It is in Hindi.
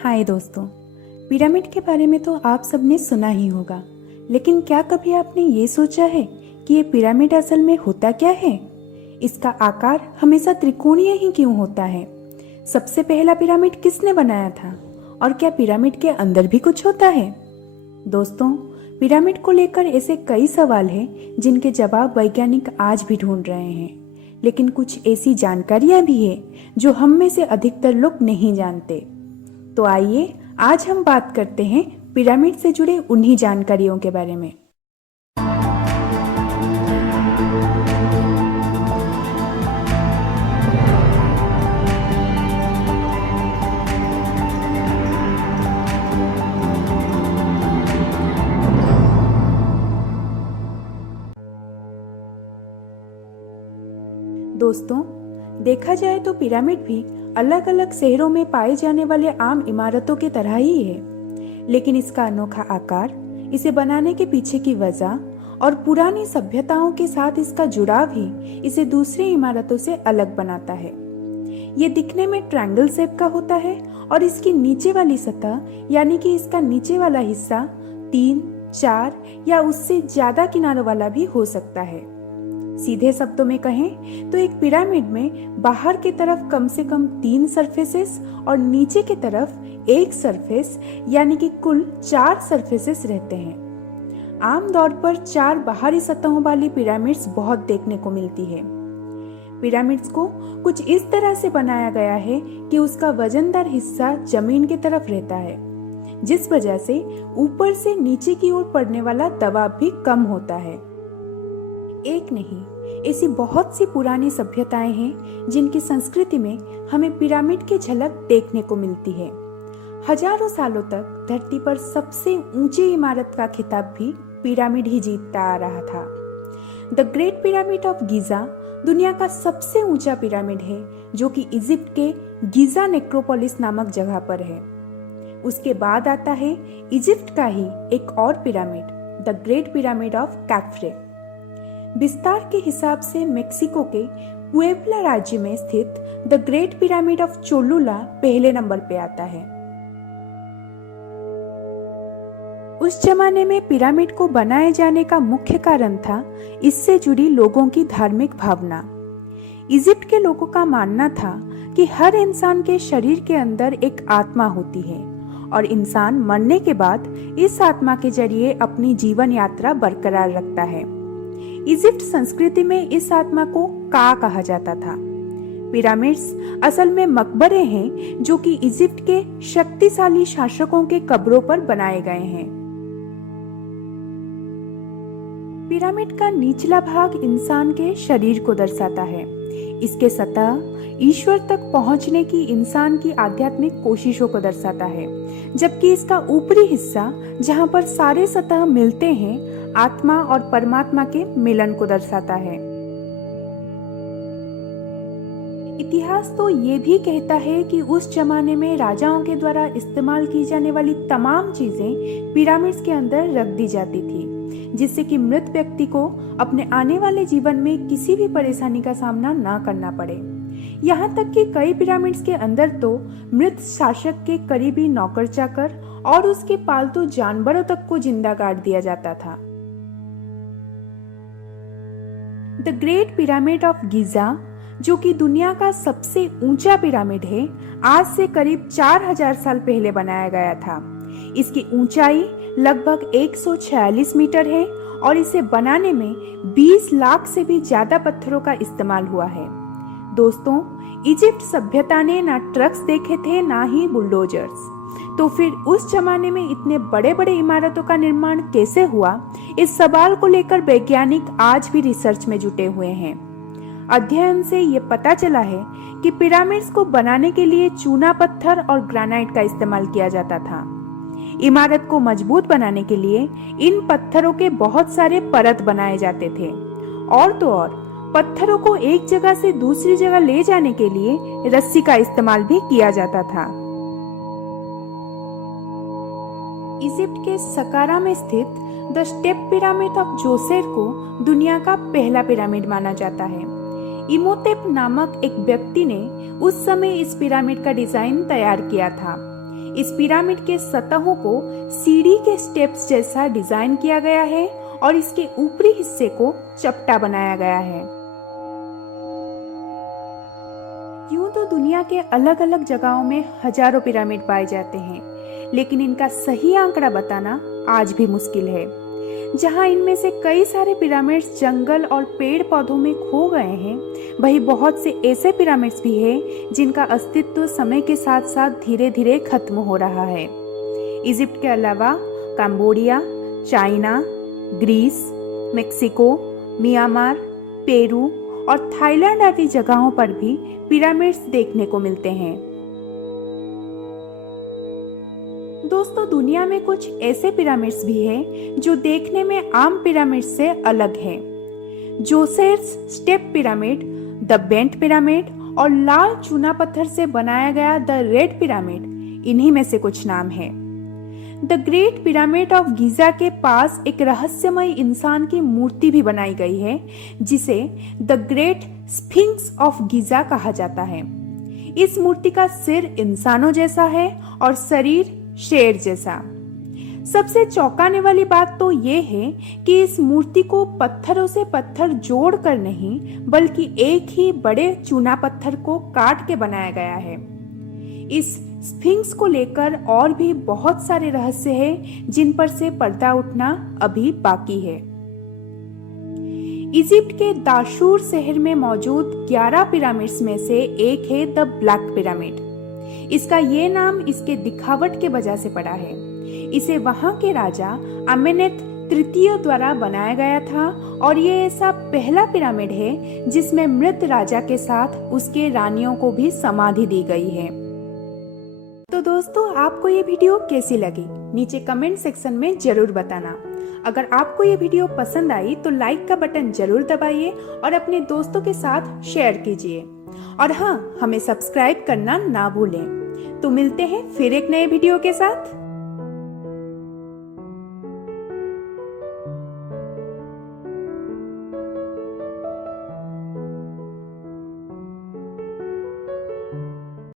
हाय दोस्तों, पिरामिड के बारे में तो आप सबने सुना ही होगा, लेकिन क्या कभी आपने ये सोचा है कि ये पिरामिड असल में होता क्या है? इसका आकार हमेशा त्रिकोणीय ही क्यों होता है? सबसे पहला पिरामिड किसने बनाया था? और क्या पिरामिड के अंदर भी कुछ होता है? दोस्तों, पिरामिड को लेकर ऐसे कई सवाल हैं जिनके जवाब वैज्ञानिक आज भी ढूंढ रहे हैं, लेकिन कुछ ऐसी जानकारियां भी है जो हम में से अधिकतर लोग नहीं जानते। तो आइए आज हम बात करते हैं पिरामिड से जुड़े उन्हीं जानकारियों के बारे में। दोस्तों, देखा जाए तो पिरामिड भी अलग अलग शहरों में पाए जाने वाले आम इमारतों की तरह ही है, लेकिन इसका अनोखा आकार, इसे बनाने के पीछे की वजह और पुरानी सभ्यताओं के साथ इसका जुड़ाव ही इसे दूसरी इमारतों से अलग बनाता है। ये दिखने में ट्रायंगल शेप का होता है और इसकी नीचे वाली सतह यानी कि इसका नीचे वाला हिस्सा 3, 4 या उससे ज्यादा किनारों वाला भी हो सकता है। सीधे शब्दों में कहें तो एक पिरामिड में बाहर की तरफ कम से कम 3 सरफेसेस और नीचे की तरफ एक सरफेस यानी कि कुल 4 सरफेसेस रहते हैं। आमतौर पर 4 बाहरी सतहों वाली पिरामिड्स बहुत देखने को मिलती है। पिरामिड्स को कुछ इस तरह से बनाया गया है कि उसका वजनदार हिस्सा जमीन की तरफ रहता है, जिस वजह से ऊपर से नीचे की ओर पड़ने वाला दबाव भी कम होता है। एक नहीं, ऐसी बहुत सी पुरानी सभ्यताएं हैं जिनकी संस्कृति में हमें पिरामिड की झलक देखने को मिलती है। हजारों सालों तक धरती पर सबसे ऊंची इमारत का खिताब भी पिरामिड ही जीतता आ रहा था। The great pyramid of Giza दुनिया का सबसे ऊंचा पिरामिड है, जो कि इजिप्ट के गीजा नेक्रोपोलिस नामक जगह पर है। उसके बाद आता है इजिप्ट का ही एक और pyramid, the great pyramid of Khafre. विस्तार के हिसाब से मेक्सिको के पुएब्ला राज्य में स्थित the great pyramid of Cholula पहले नंबर पे आता है। उस जमाने में पिरामिड को बनाए जाने का मुख्य कारण था इससे जुड़ी लोगों की धार्मिक भावना। इजिप्ट के लोगों का मानना था कि हर इंसान के शरीर के अंदर एक आत्मा होती है और इंसान मरने के बाद इस आत्मा के जरिए अपनी जीवन यात्रा बरकरार रखता है। इजिप्ट संस्कृति में इस आत्मा को का कहा जाता था। पिरामिड्स असल में मकबरे हैं जो कि इजिप्ट के शक्तिशाली शासकों के कब्रों पर बनाए गए हैं। पिरामिड का निचला भाग इंसान के शरीर को दर्शाता है। इसके सतह ईश्वर तक पहुंचने की इंसान की आध्यात्मिक कोशिशों को दर्शाता है, जबकि इसका ऊपरी हिस्सा जहां पर सारे सतह मिलते हैं आत्मा और परमात्मा के मिलन को दर्शाता है। इतिहास तो ये भी कहता है कि उस जमाने में राजाओं के द्वारा इस्तेमाल की जाने वाली तमाम चीजें पिरामिड्स के अंदर रख दी जाती थी, जिससे कि मृत व्यक्ति को अपने आने वाले जीवन में किसी भी परेशानी का सामना ना करना पड़े। यहाँ तक कि कई पिरामिड्स के अंदर तो मृत शासक के करीबी नौकर चाकर और उसके पालतू जानवरों तक को जिंदा गाड़ दिया जाता था। The great pyramid of Giza, जो कि दुनिया का सबसे ऊंचा पिरामिड है, आज से करीब 4000 साल पहले बनाया गया था। इसकी ऊंचाई लगभग 146 मीटर है और इसे बनाने में 20 लाख से भी ज्यादा पत्थरों का इस्तेमाल हुआ है। दोस्तों, इजिप्ट सभ्यता ने ना ट्रक्स देखे थे ना ही बुलडोजर्स, तो फिर उस जमाने में इतने बड़े बड़े इमारतों का निर्माण कैसे हुआ? इस सवाल को लेकर वैज्ञानिक आज भी रिसर्च में जुटे हुए हैं। अध्ययन से ये पता चला है कि पिरामिड्स को बनाने के लिए चूना पत्थर और ग्रेनाइट का इस्तेमाल किया जाता था। इमारत को मजबूत बनाने के लिए इन पत्थरों के बहुत सारे परत बनाए जाते थे और तो और पत्थरों को एक जगह से दूसरी जगह ले जाने के लिए रस्सी का इस्तेमाल भी किया जाता था। इजिप्ट के सकारा में स्थित द स्टेप पिरामिड ऑफ जोसेर को दुनिया का पहला पिरामिड माना जाता है। इमोतेप नामक एक व्यक्ति ने उस समय इस पिरामिड का डिजाइन तैयार किया था। इस पिरामिड के सतहों को सीढ़ी के स्टेप्स जैसा डिजाइन किया गया है और इसके ऊपरी हिस्से को चपटा बनाया गया है। यूं तो दुनिया के अलग अलग जगहों में हजारों पिरामिड पाए जाते हैं, लेकिन इनका सही आंकड़ा बताना आज भी मुश्किल है। जहां इनमें से कई सारे पिरामिड्स जंगल और पेड़ पौधों में खो गए हैं, वहीं बहुत से ऐसे पिरामिड्स भी हैं जिनका अस्तित्व समय के साथ साथ धीरे धीरे खत्म हो रहा है। इजिप्ट के अलावा Cambodia, China, Greece, Mexico, Myanmar, Peru और थाईलैंड आदि जगहों पर भी पिरामिड्स देखने को मिलते हैं। दोस्तों, दुनिया में कुछ ऐसे पिरामिड्स भी हैं जो देखने में आम पिरामिड से अलग हैं। Djoser's step pyramid, the bent pyramid और लाल चूना पत्थर से बनाया गया द रेड पिरामिड इन्हीं में से कुछ नाम है। The great pyramid of Giza के पास एक रहस्यमय इंसान की मूर्ति भी बनाई गई है, जिसे the great sphinx of Giza कहा जाता है। इस मूर्ति का सिर इंसानों जैसा है और शरीर शेर जैसा। सबसे चौंकाने वाली बात तो ये है कि इस मूर्ति को पत्थरों से पत्थर जोड़कर नहीं, बल्कि एक ही बड़े चूना पत्थर को काट के बनाया गया है। इस स्फिंक्स को लेकर और भी बहुत सारे रहस्य हैं जिन पर से पर्दा उठना अभी बाकी है। इजिप्ट के दाशूर शहर में मौजूद 11 पिरामिड्स में से एक है द ब्लैक पिरामिड। इसका ये नाम इसके दिखावट के वजह से पड़ा है। इसे वहां के राजा अमेनेत तृतीय द्वारा बनाया गया था और ये ऐसा पहला पिरामिड है जिसमें मृत राजा के साथ उसके रानियों को भी समाधि दी गई है। तो दोस्तों, आपको ये वीडियो कैसी लगी नीचे कमेंट सेक्शन में जरूर बताना। अगर आपको ये वीडियो पसंद आई तो लाइक का बटन जरूर दबाइए और अपने दोस्तों के साथ शेयर कीजिए। और हाँ, हमें सब्सक्राइब करना ना भूलें। तो मिलते हैं फिर एक नए वीडियो के साथ।